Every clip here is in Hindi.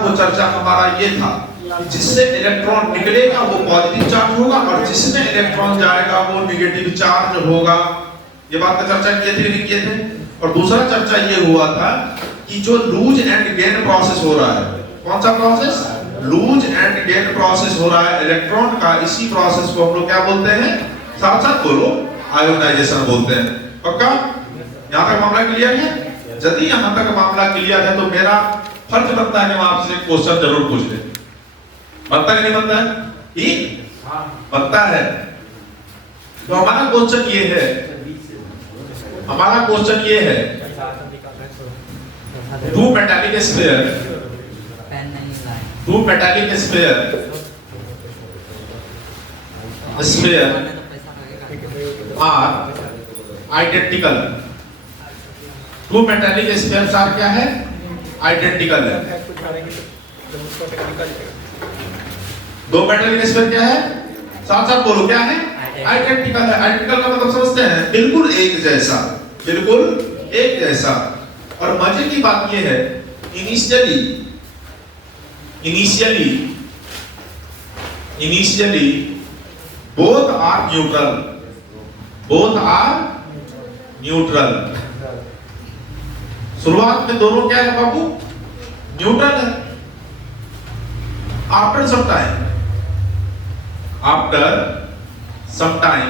वो चर्चा हमारा ये था कि जिससे इलेक्ट्रॉन निकलेगा वो पॉजिटिव चार्ज होगा और जिसमें इलेक्ट्रॉन जाएगा वो नेगेटिव चार्ज होगा। ये बात का चर्चा किए थे नहीं किए थे। और दूसरा चर्चा ये हुआ था कि जो लूज एंड गेन प्रोसेस हो रहा है, कौन सा process? Lose and gain process हो रहा है इलेक्ट्रॉन का। इसी प्रोसेस को हम लोग क्या बोलते हैं? साथ साथ बोलो, आयोनाइजेशन बोलते हैं। पक्का? यहाँ तक मामला क्लियर है? यदि यहाँ तक मामला क्लियर है तो मेरा फर्ज बनता है कि मैं आपसे क्वेश्चन जरूर पूछ ले। बनता है नहीं बनता है? ठीक बनता है। तो हमारा क्वेश्चन ये है, हमारा क्वेश्चन ये है, two metallic sphere are identical. Two metallic spheres are क्या है? आइडेंटिकल है। दो मेटालिक स्फीयर क्या है? साथ साथ बोलो, क्या है? आइडेंटिकल है। आइडेंटिकल का मतलब समझते हैं? बिल्कुल एक जैसा, बिल्कुल एक जैसा। और मजे की बात यह है, इनिशियली बोथ आर न्यूट्रल। शुरुआत में दोनों क्या है बाबू? न्यूट्रल है। After some time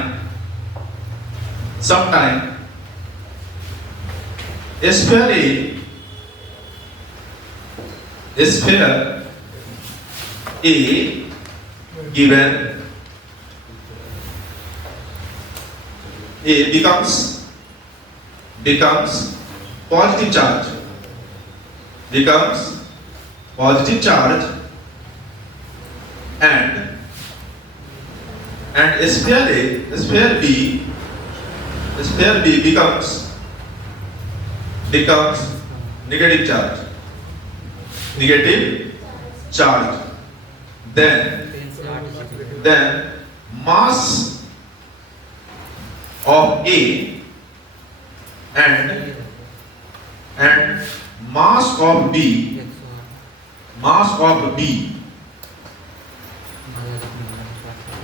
sphere A given A becomes positive charge, and sphere B becomes negative charge. Then mass of A and mass of B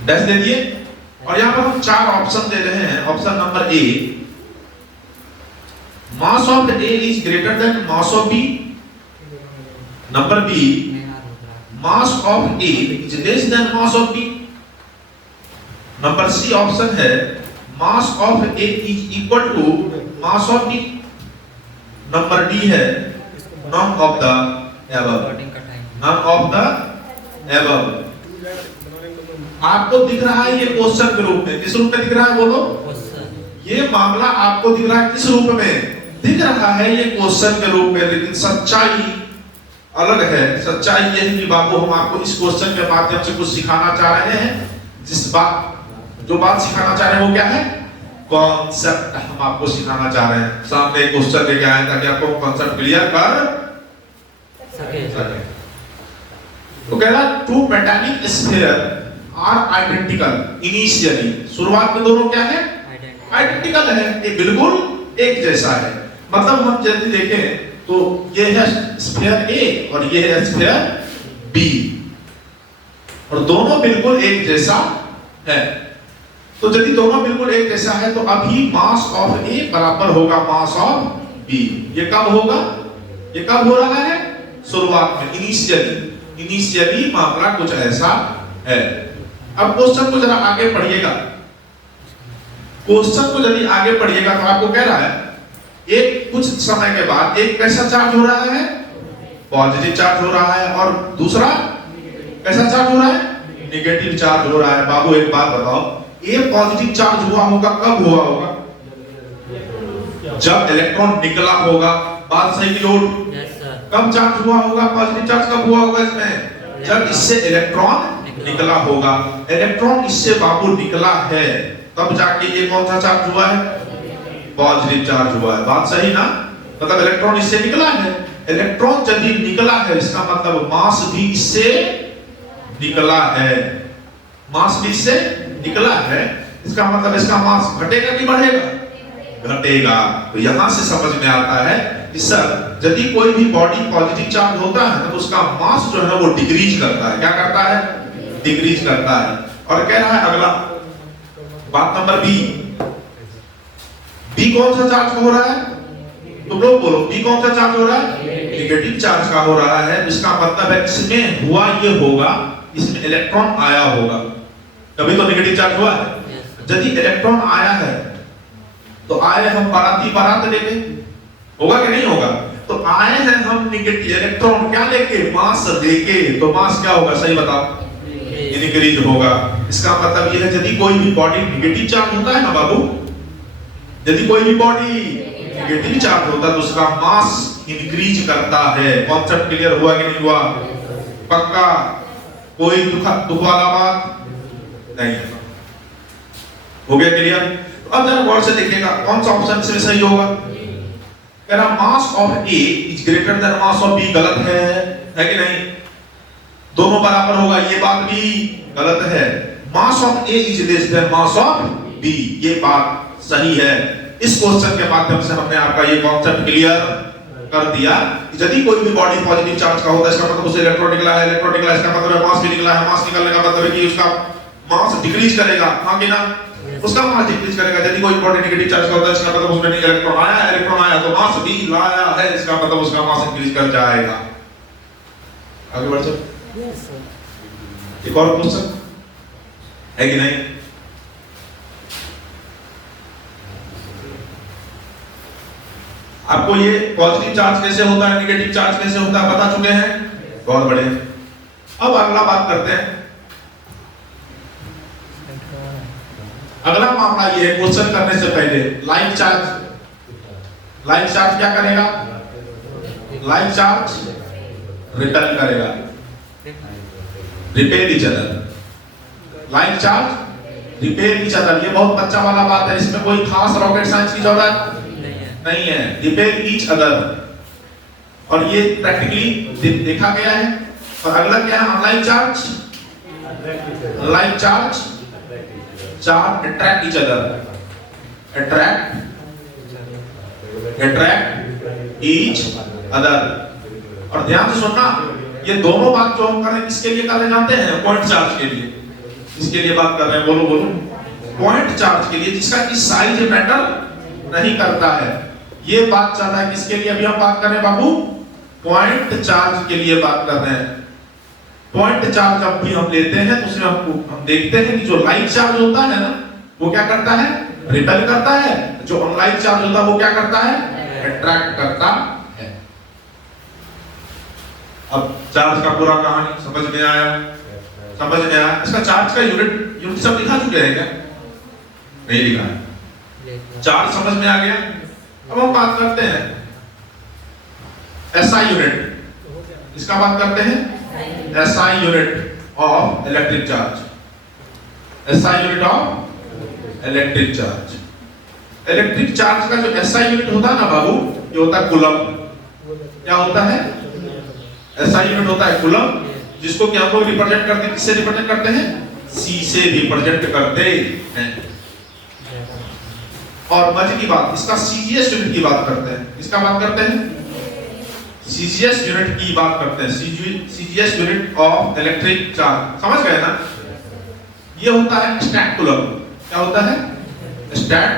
dash दे दिए। और यहां पर हम चार ऑप्शन दे रहे हैं। Option number A, mass of A is greater than mass of B. Number B, mass of A is less than mass of B. Number C option है, mass of A is equal to mass of B. Number D है, नॉन ऑफ द एबव। आपको दिख रहा है ये क्वेश्चन के रूप में, किस रूप में दिख रहा है बोलो? ये मामला आपको दिख रहा है किस रूप में? दिख रहा है ये क्वेश्चन के रूप में, लेकिन सच्चाई अलग है। सच्चाई ये है कि बाबू हम आपको इस क्वेश्चन के माध्यम से कुछ सिखाना चाह रहे हैं। जो बात सिखाना चाह रहे हैं वो क्या है? कॉन्सेप्ट हम आपको सिखाना चाह रहे हैं। सामने एक क्वेश्चन लेके आए ताकि आपको कॉन्सेप्ट क्लियर कर सके। तो कह रहा two metallic sphere are identical initially. शुरुआत में दोनों क्या है? आइडेंटिकल है, ये बिल्कुल एक जैसा है। मतलब हम यदि देखें तो ये है स्फीयर ए और ये है स्फीयर बी, और दोनों बिल्कुल एक जैसा है। तो यदि दोनों बिल्कुल एक जैसा है तो अभी मास ऑफ ए बराबर होगा मास ऑफ बी। ये कब होगा? ये कब हो रहा है? शुरुआत में, इनिशियली मामला कुछ ऐसा है। अब क्वेश्चन को जरा आगे पढ़िएगा। क्वेश्चन को यदि आगे पढ़िएगा तो आपको कह रहा है एक कुछ समय के बाद एक कैसा चार्ज हो रहा है? पॉजिटिव चार्ज हो रहा है। और दूसरा कैसा चार्ज हो रहा है? नेगेटिव चार्ज हो रहा है। बाबू एक बात बताओ, ये पॉजिटिव चार्ज हुआ होगा कब हुआ होगा? जब इलेक्ट्रॉन निकला होगा। बात सही लोड? कब चार्ज हुआ होगा? पॉजिटिव चार्ज कब हुआ होगा इसमें? जब इससे इलेक्ट्रॉन निकला होगा। इलेक्ट्रॉन इससे बाबू निकला है तब जाके ये कौन सा चार्ज हुआ है? पॉजिटिव चार्ज हुआ है। बात सही ना? मतलब इलेक्ट्रॉन इससे निकला है। इलेक्ट्रॉन यदि निकला है इसका मतलब मास भी इससे निकला है। मास भी इससे निकला है, इसका मतलब इसका मास घटेगा कि बढ़ेगा? घटेगा। तो यहां से समझ में आता है कि सर यदि कोई भी बॉडी पॉजिटिव चार्ज होता है तो उसका मास जो है वो डिक्रीज करता है। क्या करता है? डिक्रीज करता है। और कह रहा है अगला बात नंबर बी। बी कौन सा चार्ज हो रहा है? तुम लोग बोलो, बी कौन सा चार्ज हो रहा है? नेगेटिव चार्ज का हो रहा है। इसका मतलब है इसमें हुआ ये होगा, इसमें इलेक्ट्रॉन आया होगा, कभी तो नेगेटिव चार्ज हुआ है। यदि इलेक्ट्रॉन आया है तो आए हम बाराती बारात लेके, होगा कि नहीं होगा? तो आए हैं हम नेगेटिव इलेक्ट्रॉन क्या लेके? मास लेके। तो मास क्या होगा? सही बताओ। इंक्रीज होगा। इसका मतलब यह है यदि कोई भी बॉडी नेगेटिव चार्ज होता है ना बाबू, यदि कोई भी बॉडी नेगेटिव चार्ज होता है तो उसका मास इंक्रीज करता है। कॉन्सेप्ट क्लियर हुआ कि नहीं हुआ? पक्का? कोई दुख वाला बात नहीं? हो गया क्लियर? अब जरा गौर से देखिएगा कौन सा ऑप्शन इसमें सही होगा। कह रहा mass of A is greater than mass of B. गलत है कि नहीं? दोनों बराबर होगा, ये बात भी गलत है। Mass of A is less than mass of B, ये बात सही है। इस क्वेश्चन के माध्यम से हमने आपका ये कॉन्सेप्ट क्लियर कर दिया। यदि कोई भी बॉडी पॉजिटिव चार्ज का होता है इसका मतलब उससे इलेक्ट्रॉन निकला है, इलेक्ट्रॉन निकला है इसका मतलब है मास भी निकला है, मास निकलने का मतलब है कि उसका मास डिक्रीज करेगा, हां कि ना? उसका मास डिक्रीज करेगा। यदि कोई बॉडी नेगेटिव चार्ज का होता है इसका मतलब उसमें इलेक्ट्रॉन आया है, इलेक्ट्रॉन आया तो मास भी लाया है, इसका मतलब उसका मास इंक्रीज कर जाएगा। आगे बढ़ चलो। एक और क्वेश्चन है कि नहीं? आपको ये पॉजिटिव चार्ज कैसे होता है, नेगेटिव चार्ज कैसे होता है बता चुके हैं, बहुत बढ़िया। अब अगला बात करते हैं। अगला मामला ये है, क्वेश्चन करने से पहले लाइक चार्ज क्या करेगा? लाइक चार्ज रिपेल करेगा, repel each other. Like charge repel each other, ये बहुत बच्चा वाला बात है, इसमें कोई खास रॉकेट साइंस की जरूरत नहीं है। रिपेल ईच अदर, और ये प्रैक्टिकली देखा गया है। और अगला क्या है? Unlike charge, unlike charge attract each other, attract each other. और ध्यान से सुनना, ये दोनों बात जो हम कर रहे हैं किसके लिए कर रहे जानते हैं? पॉइंट चार्ज के लिए। किसके लिए बात कर रहे हैं? बोलो बोलो। पॉइंट चार्ज के लिए, जिसका कि साइज मैटर नहीं करता है। ये बात चल रहा है किसके लिए अभी हम बात कर रहे हैं बाबू? पॉइंट चार्ज के लिए बात कर रहे हैं। पॉइंट चार्ज जब भी हम लेते हैं तो उसमें हम देखते हैं कि जो लाइक चार्ज होता है ना वो क्या करता है? रिपेल करता है। जो अनलाइक चार्ज होता है वो क्या करता है? अट्रैक्ट करता है। अब चार्ज का पूरा कहानी समझ में आया? समझ में आया? इसका चार्ज का यूनिट सब लिखा चुके हैं क्या? नहीं लिखा है। चार्ज समझ में आ गया। अब हम बात करते हैं एसआई यूनिट। इसका बात करते हैं SI unit of electric charge. SI unit of electric charge. Electric charge का जो एसआई यूनिट होता है ना बाबू, ये होता है कूलम। क्या होता है? एसआई यूनिट होता है कूलम, जिसको कि हम लोग रिप्रेजेंट करते हैं, किससे रिप्रेजेंट करते हैं? सी से रिप्रेजेंट करते हैं। और मजे की बात, इसका सीजीएस यूनिट की बात करते हैं। इसका बात करते हैं सीजीएस यूनिट की बात करते हैं। CGS unit of electric charge, समझ गए ना? ये होता है स्टैट कूलम। क्या होता है? Stat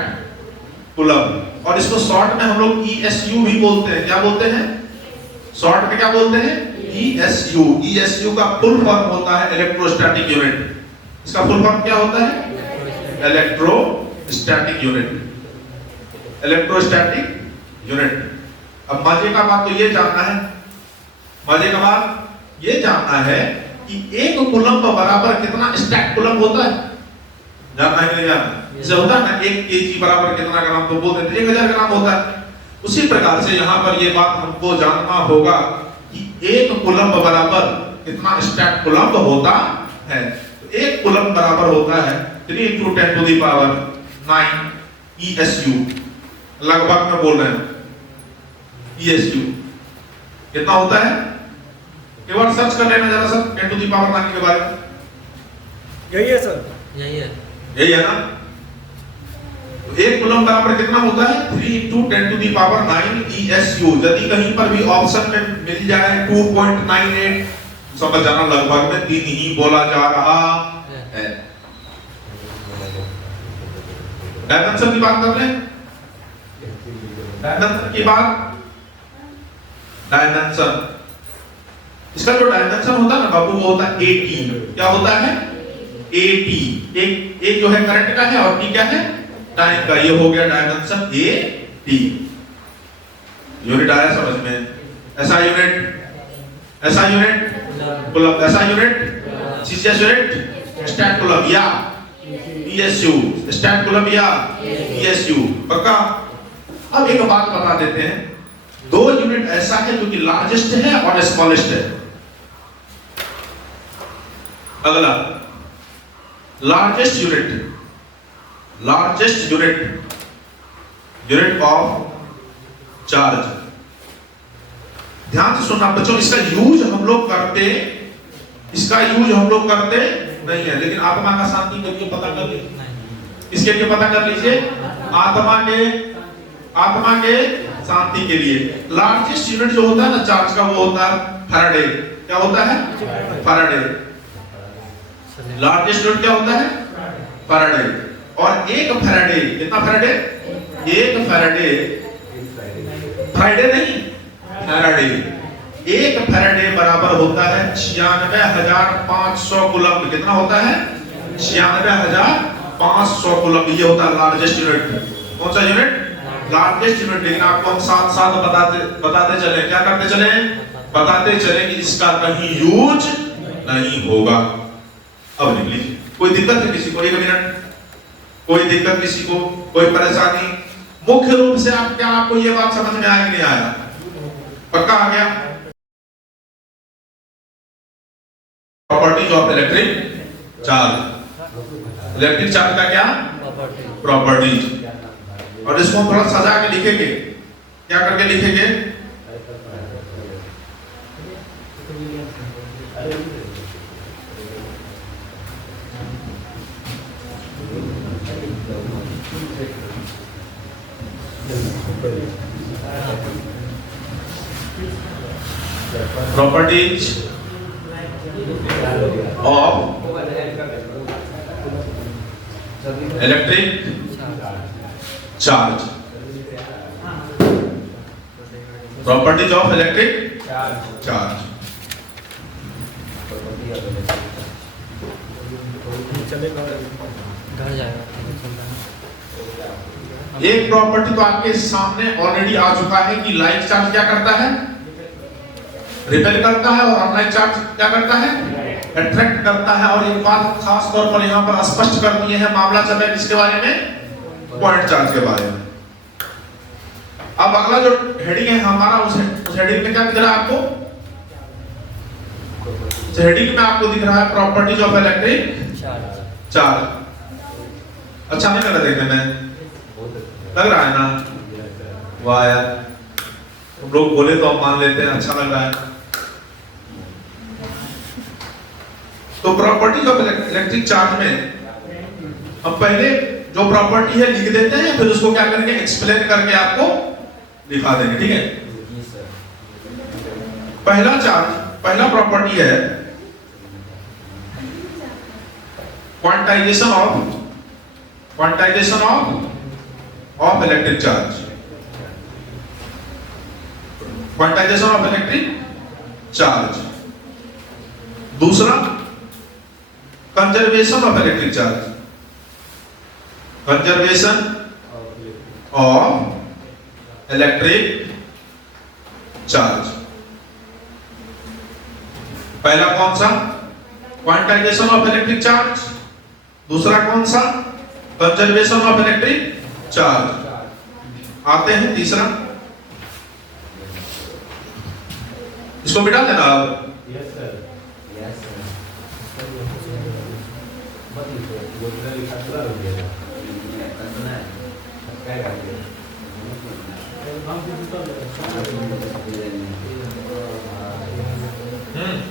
coulomb. और इसको शॉर्ट में हम लोग ईएसयू भी बोलते हैं। क्या बोलते हैं? शॉर्ट में क्या बोलते हैं? ईएसयू। ईएसयू का फुल फॉर्म होता है इलेक्ट्रोस्टैटिक यूनिट। इसका फुल फॉर्म क्या होता है? Electrostatic unit. Electrostatic unit. अब मजे का बात तो ये जानना है, मजे का बात ये जानना है कि एक कूलम बराबर कितना स्टैट कूलम होता है। जानना है कि नहीं जानना? जैसे होता है ना 1 kg बराबर कितना ग्राम, तो बोल देते 1000 ग्राम होता है। उसी प्रकार से यहाँ पर ये बात हमको जानना होगा कि एक कूलम बराबर कितना स्टैट कूलम होता है। तो एक कूलम बराबर होता है 3 × 10⁹ ESU। लगभग में बोल रहे हैं ESU कितना होता है? एक बार सर्च कर लेना जरा सर 10⁹ के बारे में। यही है सर, यही है ना? एक कूलम बराबर कितना होता है 3 × 10⁹ ESU। यदि कहीं पर भी ऑप्शन में मिल जाए 2.98, समझ जाना लगभग में 3 ही बोला जा रहा है। डायमेंशन की बात कर लें, डायमेंशन की बात, डायमेंशन, इसका जो डायमेंशन होता है ना बाबू वो होता है 80। क्या होता है 80। एक जो है करंट का है और टी क्या है टाइम का। ये हो गया डायमेंशन AT। यूनिट आया समझ में। ऐसा यूनिट, ऐसा यूनिट कूलम, ऐसा unit CCS unit stand coulomb या ESU, स्टैंड कूलम या ESU। पक्का। अब एक बात बता देते हैं, दो यूनिट ऐसा है जो कि लार्जेस्ट है और स्मॉलेस्ट है। अगला largest unit, largest unit, unit of charge. ध्यान से सुनना बच्चों, इसका यूज हम लोग करते, इसका यूज हम लोग करते नहीं है, लेकिन आत्मा का शांति के लिए पता कर लीजिए। इसके लिए पता कर लीजिए, आत्मा के शांति के लिए लार्जेस्ट यूनिट जो होता है ना चार्ज का वो होता है फैराडे। क्या होता है फैराडे। लार्जेस्ट यूनिट क्या होता है फैराडे। और एक फैराडे, कितना फैराडे, एक फैराडे, फ्राइडे नहीं फैराडे, एक फैराडे बराबर होता है 96,500 कूलम। कितना होता है 96,500 कूलम। ये होता है लार्जेस्ट यूनिट। कौन सा यूनिट लार्जेस्ट यूनिट। लेकिन आपको हम साथ साथ बताते चले, क्या करते चले, बताते चले कि इसका कहीं यूज नहीं होगा। अब लिख लीजिए। कोई दिक्कत है किसी को, एक मिनट, कोई दिक्कत किसी को, कोई परेशानी। मुख्य रूप से आप क्या, आपको ये बात समझ में आया कि नहीं आया, पक्का आ गया। Properties of electric charge, electric charge का क्या प्रॉपर्टीज। और इसको हम थोड़ा सजा के लिखेंगे। क्या करके लिखेंगे, properties of electric charge, properties of electric charge. एक प्रॉपर्टी तो आपके सामने ऑलरेडी आ चुका है कि लाइक चार्ज क्या करता है, रिपेल करता है, और अनलाइक चार्ज क्या करता है, अट्रैक्ट करता है। और एक बात खास तौर पर यहाँ पर स्पष्ट कर दिए हैं, मामला चल रहा है किसके बारे में, पॉइंट चार्ज के बारे में। अब अगला जो हेडिंग है हमारा, उस हेडिंग में क्या दिख रहा है आपको, उस हेडिंग में आपको दिख रहा है प्रॉपर्टीज ऑफ इलेक्ट्रिक चार्ज। अच्छा नहीं लग रहा देखने में, लग रहा है ना, वाह यार, तुम लोग बोले तो हम मान लेते हैं, अच्छा लग रहा है। तो प्रॉपर्टीज ऑफ इलेक्ट्रिक चार्ज में हम पहले जो प्रॉपर्टी है लिख देते हैं, फिर उसको क्या करेंगे, एक्सप्लेन करके आपको दिखा देंगे। ठीक है, पहला चार्ज, पहला प्रॉपर्टी है quantisation of electric charge, quantisation of electric charge. दूसरा conservation of electric charge, conservation of electric charge. पहला कौन सा, क्वांटाइजेशन ऑफ इलेक्ट्रिक चार्ज। दूसरा कौन सा, कंजर्वेशन ऑफ इलेक्ट्रिक चार्ज। आते हैं तीसरा, इसको मिटा देना आप।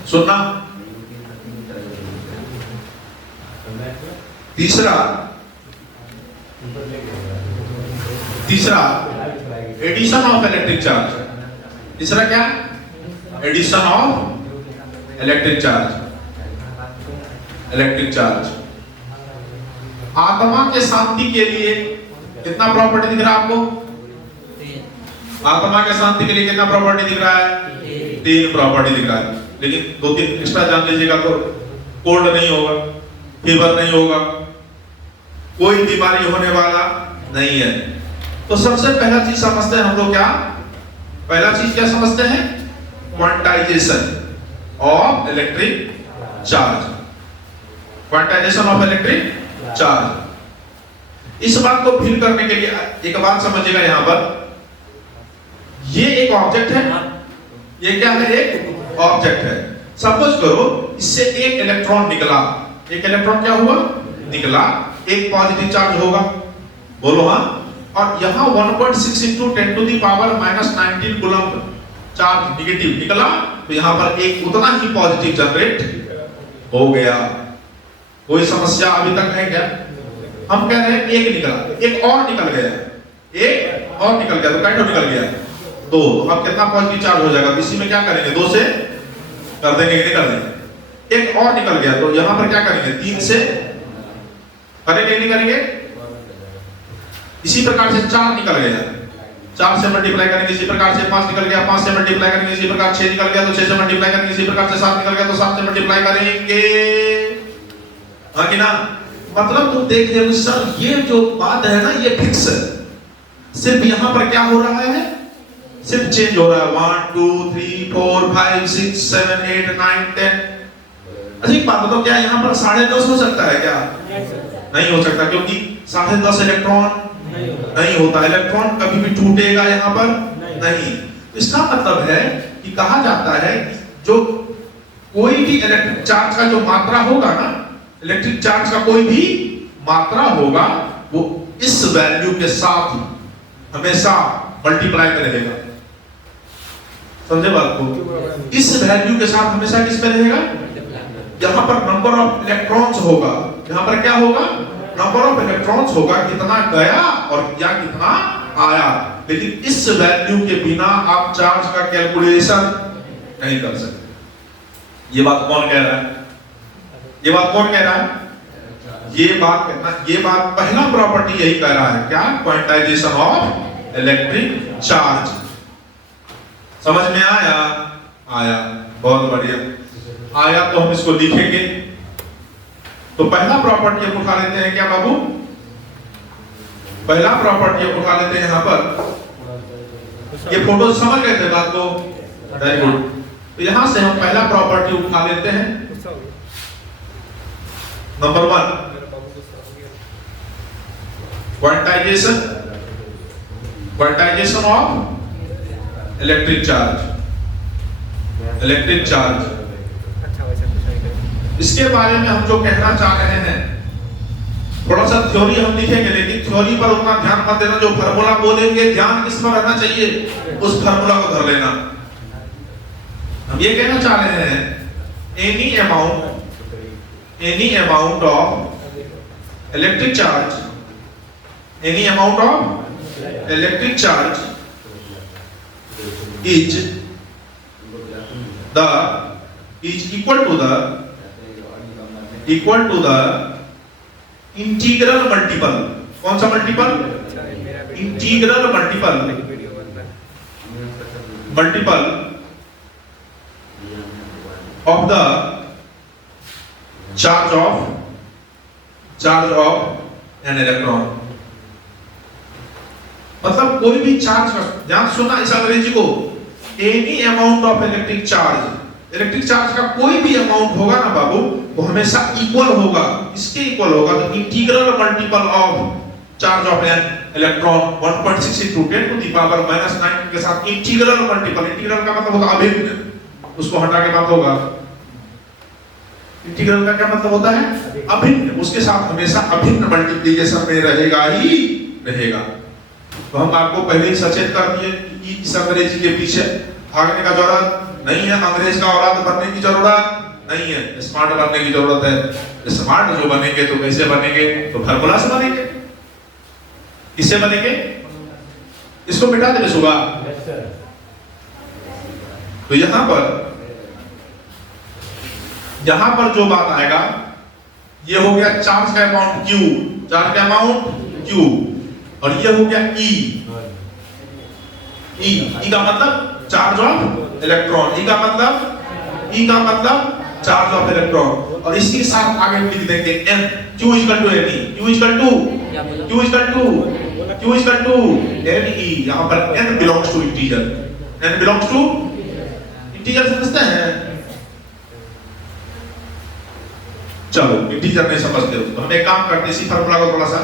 सुनना, तीसरा तीसरा एडिशन ऑफ इलेक्ट्रिक चार्ज, तीसरा क्या, addition of electric charge, electric charge. आत्मा के शांति के लिए कितना प्रॉपर्टी दिख रहा है आपको, आत्मा के शांति के लिए कितना प्रॉपर्टी दिख रहा है, 3 प्रॉपर्टी दिख रहा है, लेकिन 2-3 एक्स्ट्रा जान लीजिएगा तो कोल्ड नहीं होगा, फीवर नहीं होगा, कोई बीमारी होने वाला नहीं है। तो सबसे पहला चीज समझते हैं हम लोग, क्या पहला चीज क्या समझते हैं, quantization of electric charge, quantisation of electric charge. इस बात को फील करने के लिए एक बात समझिएगा, यहां पर ये एक ऑब्जेक्ट है, ये क्या है, एक ऑब्जेक्ट है। सपोज करो इससे एक इलेक्ट्रॉन निकला, एक इलेक्ट्रॉन क्या हुआ, निकला, एक पॉजिटिव चार्ज होगा, बोलो हाँ, और यहां 1.6 into 10 to the power -19 coulomb charge negative निकला, तो यहां पर एक उतना ही पॉजिटिव जनरेट हो गया। कोई समस्या अभी तक है क्या, हम कह रहे हैं एक निकला, एक और निकल गया, एक और निकल गया, तो कैसे निकल गया, तो अब कितना पॉजिटिव चार्ज हो जाएगा, इसी में क्या करेंगे, 2 से कर देंगे, निकल देंगे, एक और निकल गया, तो यहां पर क्या करेंगे, 3 से करेंगे, नहीं करेंगे। इसी प्रकार से 4 निकल गया, 4 से मल्टीप्लाई करेंगे, इसी प्रकार से 5 निकल गया, 5 से मल्टीप्लाई करेंगे, इसी प्रकार 6 निकल गया, तो 6 से मल्टीप्लाई करेंगे, इसी प्रकार से 7 निकल गया, तो 7 से मल्टीप्लाई करेंगे, हाँ कि ना। मतलब तुम देख रहे हो सर, ये जो बात है ना, ये फिक्स है, सिर्फ यहां पर क्या हो रहा है, सिर्फ चेंज हो रहा है, 1 2 3 4 5 6 7 8 9 10। अच्छा एक बात बताओ, क्या यहाँ पर 10.5 हो सकता है क्या, नहीं हो सकता, क्योंकि 10.5 इलेक्ट्रॉन नहीं होता, इलेक्ट्रॉन कभी भी टूटेगा यहाँ पर नहीं। इसका मतलब है कि कहा जाता है जो कोई भी इलेक्ट्रिक चार्ज का जो मात्रा होगा ना, इलेक्ट्रिक चार्ज का कोई भी मात्रा होगा, वो इस वैल्यू के साथ हमेशा मल्टीप्लाई में रहेगा, समझे बात को, इस वैल्यू के साथ हमेशा किस में रहेगा, यहां पर नंबर ऑफ इलेक्ट्रॉन्स होगा, यहां पर क्या होगा, नंबर ऑफ इलेक्ट्रॉन्स होगा, कितना गया और या कितना आया, लेकिन इस वैल्यू के बिना आप चार्ज का कैलकुलेशन नहीं कर सकते। ये बात कौन कह रहा है, ये बात कौन कह रहा है, ये बात पहला प्रॉपर्टी यही कह रहा है, क्या, क्वांटाइजेशन ऑफ इलेक्ट्रिक चार्ज। समझ में आया, आया, बहुत बढ़िया आया, तो हम इसको लिखेंगे। तो पहला प्रॉपर्टी हम उठा लेते हैं, क्या बाबू, पहला प्रॉपर्टी हम उठा लेते हैं यहां पर, ये फोटो समझ गए थे बात को, वेरी गुड। तो यहां से हम पहला प्रॉपर्टी उठा लेते हैं, number 1 quantization, quantization of electric charge, electric charge. इसके बारे में हम जो कहना चाह रहे हैं, थोड़ा सा थ्योरी हम लिखेंगे, लेकिन थ्योरी पर उतना ध्यान मत देना, जो फार्मूला बोलेंगे ध्यान किस पर रहना चाहिए, उस फार्मूला को धर लेना। हम ये कहना चाह रहे हैं, any amount of electric charge, any amount of electric charge is equal to the integral multiple, कौन सा multiple, integral multiple of the charge of an electron। मतलब कोई भी चार्ज का, ध्यान सुनना इस अंग्रेजी को, any amount of electric charge, electric charge का कोई भी अमाउंट होगा ना बाबू, वो हमेशा इक्वल होगा, इसके इक्वल होगा। तो integral multiple of charge of an electron 1.6 into 10 to the power -9 के साथ इंटीग्रल मल्टीपल, इंटीग्रल का मतलब होता है अभिन्न, उसको हटा के बात होगा, इंटीग्रल का क्या मतलब होता है, अभिन्न, उसके साथ हमेशा अभिन्न मल्टीप्लिकेशन में रहेगा ही रहेगा। तो हम आपको पहले ही सचेत कर दिए कि इस अंग्रेजी के पीछे भागने का जरूरत नहीं है, अंग्रेज का औलाद बनने की जरूरत नहीं है, स्मार्ट बनने की जरूरत है। स्मार्ट जो बनेंगे तो कैसे बनेंगे, तो फार्मूला से बनेंगे। किससे बनेंगे, इसको मिटा देने सुबह। तो यहां पर जो बात आएगा ये हो गया चार्ज का अमाउंट Q, चार्ज का अमाउंट Q, और ये हो गया E का मतलब चार्ज ऑफ इलेक्ट्रॉन, E का मतलब चार्ज ऑफ इलेक्ट्रॉन। और इसी के साथ आगे लिख देंगे N, Q equal to NE, Q equal to NE। यहां पर N belongs to integer, N belongs to integer, समझते हैं? चलो इंटीजर नहीं समझते हो तो हम एक काम करते हैं, इसी फार्मूला को थोड़ा सा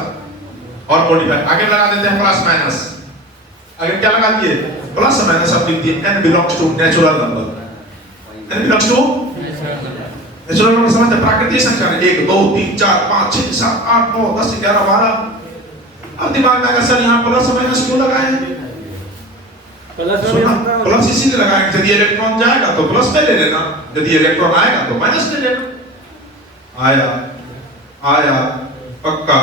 और मॉडिफाई आगे लगा देते हैं, प्लस माइनस। आगे क्या लगा दिए? Plus minus. अब लिख दिए n belongs to natural number, n belongs to natural number. समझते हैं? प्राकृतिक संख्या 1 2 3 4 5 6 7 8 9 10 11 12। अब दिमाग में आएगा सर यहाँ प्लस माइनस क्यों लगाए? प्लस इसीलिए लगाए यदि इलेक्ट्रॉन जाएगा तो प्लस में ले लेना, यदि इलेक्ट्रॉन आएगा तो माइनस ले लेना। आया पक्का